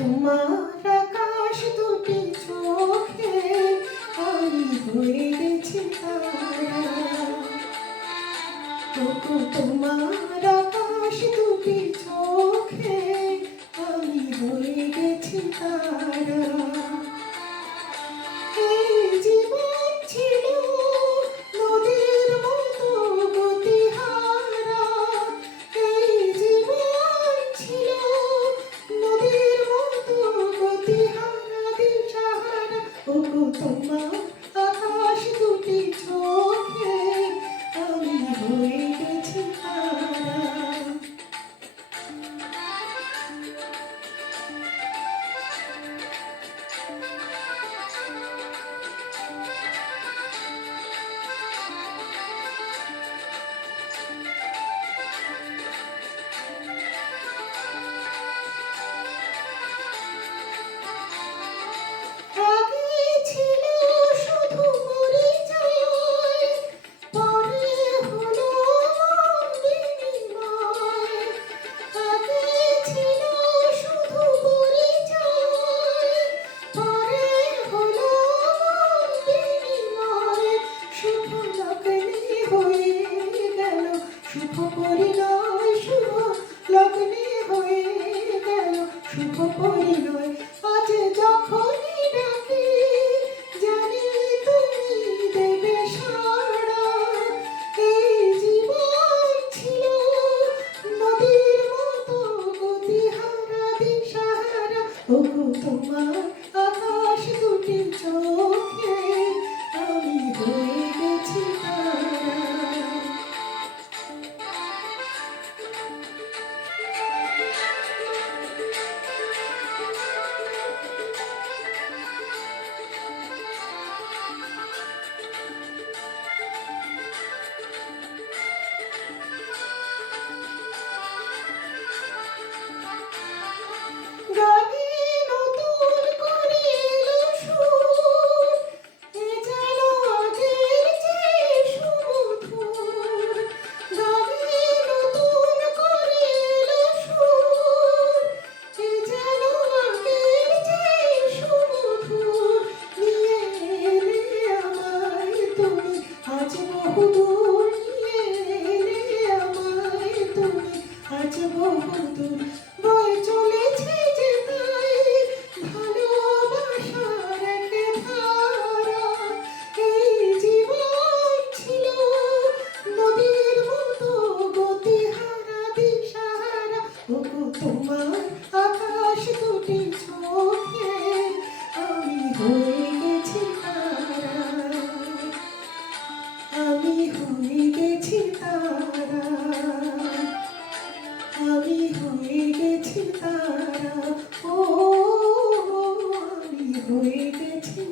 তোমার আকাশ দুটি চোখে আমি হয়ে গেছি তারা। ওগো তোমার আকাশ দুটি চোখে আমি হয়ে গেছি তারা। এই জীবন ছিল নদীর মতো গতিহারা, এই জীবন ছিল নদীর মতো গতিহারা দিশাহারা। ওগো তোমার আকাশ দুটি চোখে আমি হয়ে গেছি তারা। শুভ পরিণয় শুভ লগ্নে হয়ে গেল শুভ পরিণয়। আজ যখনই ডাকি জানি তুমি দেবে সাড়া। এই জীবন ছিল নদীর মতো গতিহারা দিশাহারা। ওগো তোমার আকাশ দুটি চোখে আমি হয়ে গেছি তারা। বয়ে চলেছে যে তাই ভালোবাসার এক ধারা। এই জীবন ছিল নদীর মতো গতিহারা দিশাহারা। ওগো তোমার আকাশ দুটি চোখে আমি হয়ে গেছি তারা। আমি হয়ে গেছি তারা। আমি হয়ে গেছি তারা। ও আমি হয়ে গেছি।